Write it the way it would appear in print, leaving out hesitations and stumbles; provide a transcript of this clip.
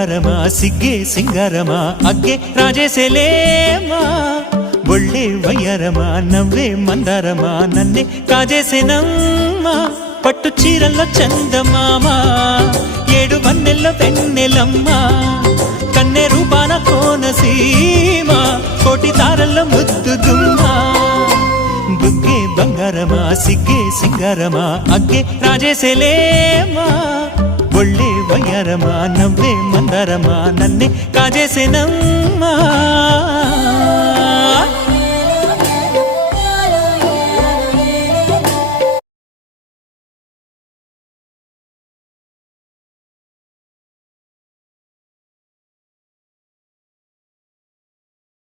బంగారమా సిగ్గే సింగారమా అగ్గే రాజేసేలేమా ఒళ్ళే వయ్యారమా నవ్వే మందారమా నన్నే కాజేసేనమ్మా పట్టు చీరల్లో చందమామా ఏడు వన్నెల్లో వెన్నెలమ్మా కన్నె రూపాన కోనసీమ కోటి తారల్లో ముద్దుదుమ్మా బుగ్గే బంగారమా సిగ్గే సింగారమా అగ్గే రాజేసేలేమా ఒళ్ళే వయ్యారమా నవ్వే మందారమా నన్నే కాజేసేనమ్మా